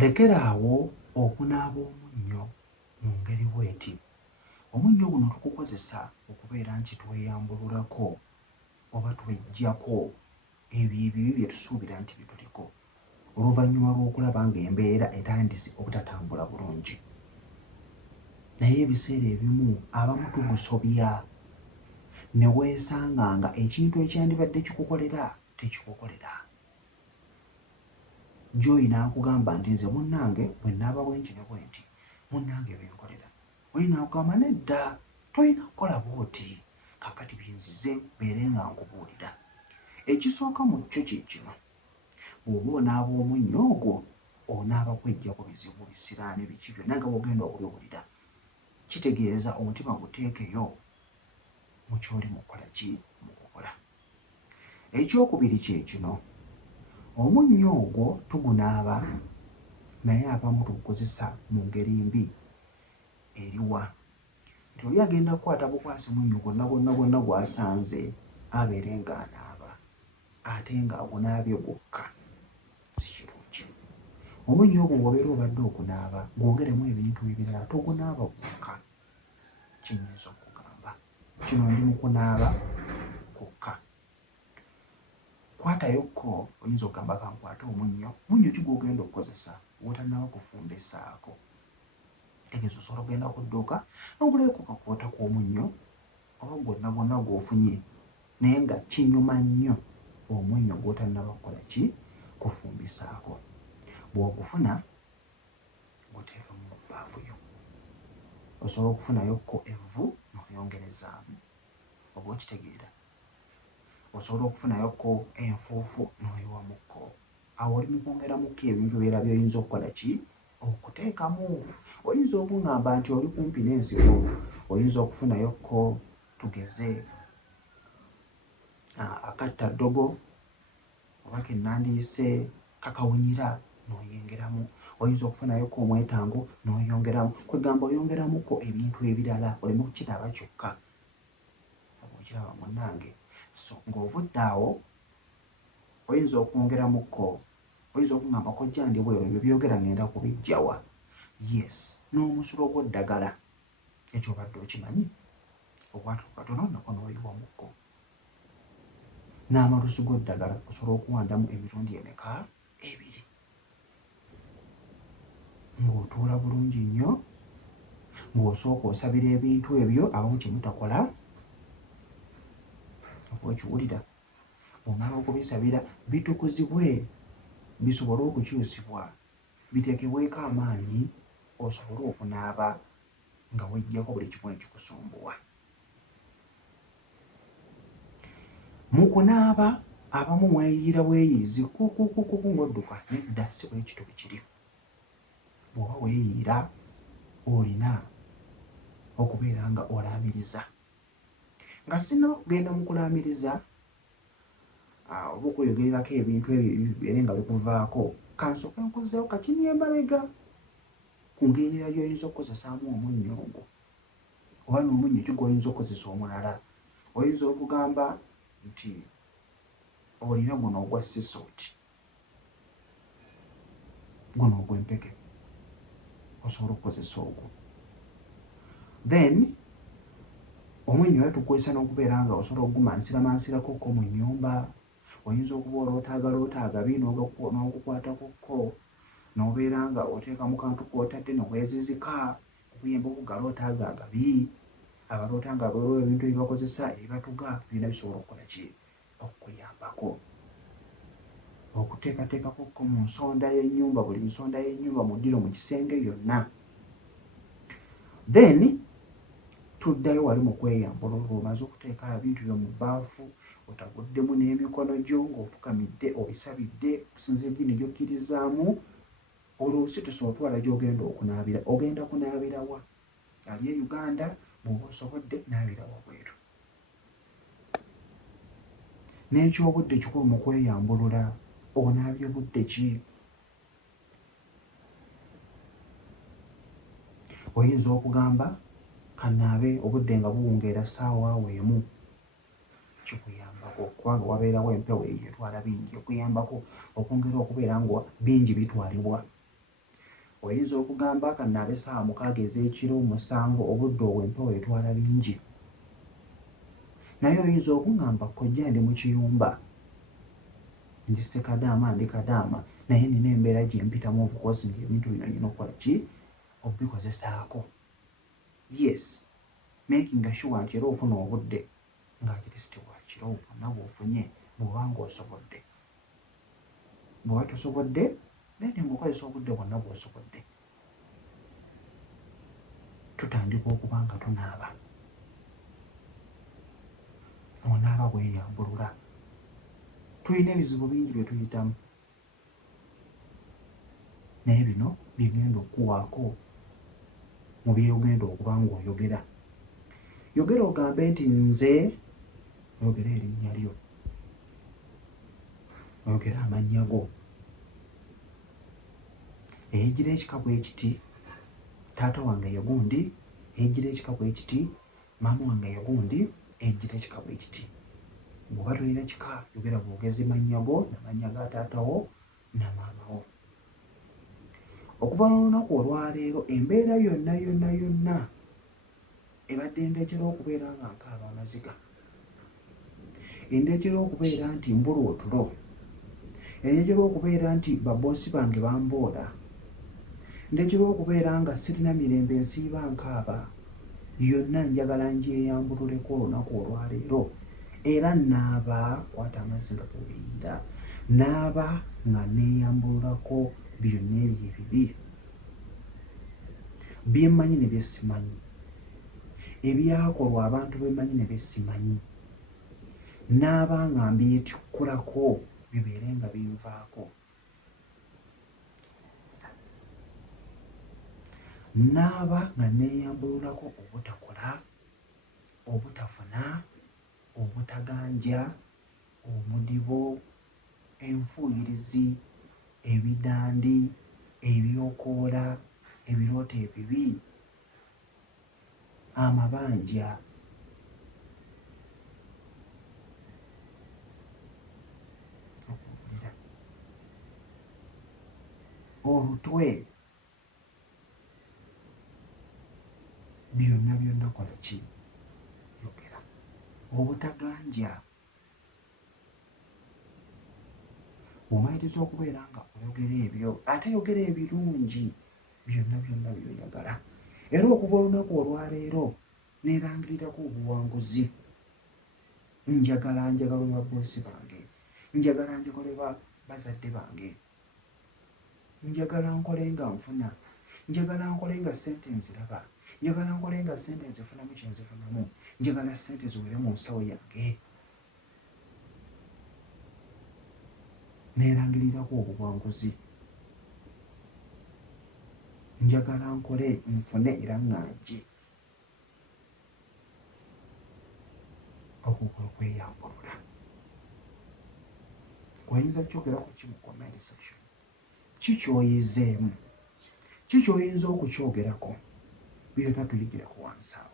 Lekeraawo okunaaba omunnyo mu ngeri bw'eti. Omunnyo guno tugukozesa okubeera nti tweyambululako oba tweggyako ebyo ebibi bye tusuubira nti bituliko oluvannyuma lw'okulaba ng'embeera etandise obutatambula bulungi. Naye ebiseera ebimu abamu tugusobya ne weesanga nga ekintu ekyandibadde kikukolera tekikukolera. Gy'oyina akugamba nti nze munnange bwe nnaaba bwenti ne bwenti munnange binkolera. Oyina akugamba nedda, tolina kukola bw'oti, kaakati byinzize mbeere nga nkubuulira. Ekisooka mu kyo kye kino: bw'oba onaaba omunnyo ogwo onaaba kweggyako bizibu bisiraani biki byonna nga bw'ogenda okubiwulira. Kitegeeza omutima guteekeyo mu ky'oli mu kukola ki, mu kukola. Ekyokubiri kye kino: omunnyo ogwo tugunaaba naye abamu tugukozesa mu ngeri mbi eriwa. Nti oli agenda kukwata bukwasi munnyo gwonna gw'asanze abeere ng'anaaba ate ng'agunaabye gwokka, si kirungi. Omunnyo ogwo bw'obeera obadde ogunaaba gwongeremu ebintu ebirala, togunaaba gwokka. Kyenyinza okugamba kino ndi mu kunaaba kwokka. Kwatayokko, oyinza okugamba kankwate omunnyo ki gw'ogenda okukozesa w'otannaba kufumba essaako. Tegeeza osobola okugenda ku dduuka n'ogulayo kakwota k'omunnyo oba gwonna gw'ofunye naye nga kinyuma nnyo omunnyo gw'otannaba kukola ki, kufumbisaako. Bw'ogufuna guteeka mu bbaafu yo. Osobola okufunayokko evvu n'oyongerezaamu, oba okitegeera. Osobola okufunayokko enfuufu n'oyiwamukko. Awo oli mu kwongeramukko ebintu ebirala by'oyinza okukola ki, okuteekamu. Oyinza okuŋŋamba nti oli kumpi n'ensigo, oyinza okufunayokko tugeze akattaddogo oba ke nandiyise kakawunyira n'oyongeramu. Oyinza okufunayokko omwetango n'oyongeramu. Kwegamba oyongeramukko ebintu ebirala oleme kukiraba kyokka. Oba okiraba munnange. So ng'ovudde awo oyinza okwongeramukko, oyinza okuŋŋamba kojja ndi bweru ebyo byogera ngenda kubiggyawa. Yes, n'omusulo gw'eddagala ekyobadde okimanyi obwatuuka katono nako n'oyiwamukko. N'amalusu g'eddagala osobola okuwandamu emirundi emeka? Ebiri. Ng'otuula bulungi nnyo, ng'osooka osabira ebintu ebyo abamu kye mutakola. Oba okiwulira? Bw'omala okubisabira bitukuzibwe, bisobole okukyusibwa, biteekebweko amaanyi, osobole okunaaba nga weggyako buli kimu ekikusumbuwa. Mu kunaaba abamu mweyiira bweyiizi kukukukuku ng'odduka. Nedda, si bwe kityo bwe kiri. Bw'oba weeyiira olina okubeera nga olaamiriza. Nga sinnaba kugenda mu kulaamiriza oba okweyogererako ebintu ebyo bibeere nga bikuvaako, kansooke nkuzeewo kakini emabega ku ngeri gy'oyinza okukozesaamu omunnyo ogwo, oba n'omunnyo ki gw'oyinza okukozesa omulala. Oyinza okugamba nti olina guno ogwa sisooti, guno ogw'empeke, osobola okukozesa ogwo. Then omunnyo era tugukozesa n'okubeera nga osobola ogumansirako mu nnyumba. Oyinza okuba olootaagalootaaga bi n'ogukwatakokko n'obeera nga oteekamu kantu kw'otadde ne weezizika okuyamba okugalootaaga agabi. Abaloota nga waliwo ebintu ebibakozesa ebibatuga, birina bisobola okukola ki, okukuyambako. Okuteekateekakokko mu nsonda y'ennyumba, buli nsonda y'ennyumba mu ddiro, mu kisenge yonna. Then tuddayo wali mu kweyambulula. Omaze okuteeka ebintu byo mu bbaafu, otaguddemu n'emikono gyo ng'ofukamidde obisabidde okusinziira eddiini gy'okkirizaamu. Oluusi tusobola otwala gy'ogenda okunaabira. Ogenda kunaabira wa? Ali e Uganda? Bw'oba osobodde naabira wabweru. N'ekyobudde kikulu mu kweyambulula. Onaabye budde ki? Oyinza okugamba kanaabe obudde nga buwungeera ssaawa awo emu. Kikuyambako kubanga wabeerawo empewo eyo etwala bingi, okuyambako okwongera okubeera nga bingi bitwalibwa oyinza okugamba kanaabe essaawa 6 ez'ekiro 7 obudde obwo empewo etwala bingi, naye oyinza okuŋŋamba kkojja ndi mu kiyumba njise kadaama ndi kadaama naye nina embeera gye mpitamu obukoosi ng'ebintu bino nina okukola ki obubikozesaako. Yes, making sure nti era ofuna obudde ng'akirisiti wa kiro bwonna bw'ofunye bw'oba ng'osobodde. Bw'oba tosobodde then ng'okozesa obudde bwonna bw'osobodde. Tutandika okuba nga tunaaba. Onaaba bweyambulula. Tulina ebizibu bingi bye tuyitamu, naye bino bigenda okuwaako mu byogenda okuba ng'oyogera. Yogera ogambe nti nze, oyogere erinnya lyo, oyogere amannya go. Eyejjira ekika bw'ekiti, taata wange ye gundi, eyejjira ekika bw'ekiti, maama wange ye gundi, eyejjira ekika bw'ekiti. Bw'oba tolina kika, yogera bwogezi mannya go n'amannya ga taata wo na maama wo. Okuva n'olunaku olwaleero embeera yonna ebadde ndeetera okubeera nga nkaaba amaziga, endeetera okubeera nti mbula otulo, endeetera okubeera nti baboosi bange bamboola, ndeetera okubeera nga sirina mirembe nsiiba nkaaba, yonna njagala ngyeyambululeko olunaku olwaleero. Era naaba kwata amazzi nga bw'oyinda, naaba nga neeyambululako byonna ebyo ebibi bye mmanyi ne bye simanyi, ebyakolwa abantu be mmanyi ne bye simanyi, naaba nga mbyettikkulako bibeere nga binvaako. Naaba nga neeyambululako obutakola, obutafuna, obutaganja, omudibo, enfuuyirizi, ebidandi, ebyokoola, ebirooto ebibi, amabanja, okuwulira, olutwe, byonna kola ki? Yogera. Obutaganja, omayiriza okubeera nga oyogera ebyo ate yogera ebirungi byonna by'oyagala. Era okuva olunaku olwaleero neerangirirako obuwanguzi. Njagala ba boosi bange, njagala njagale bazadde bange, njagala nkole nga nfuna, njagala nkole nga ssente nziraba, njagala nkole nga ssente nzifunamu kye nzifunamu, njagala ssente ziwere mu nsawo yange. Neerangirirako obuwanguzi. Njagala nkole nfune era ŋŋanje. Okwo kwe kweyambulula. Oyinza kyogerako ki mu comment section? Ki ky'oyizeemu? Ki ky'oyinza okukyogerako? Byonna tuyigireko wansi awo.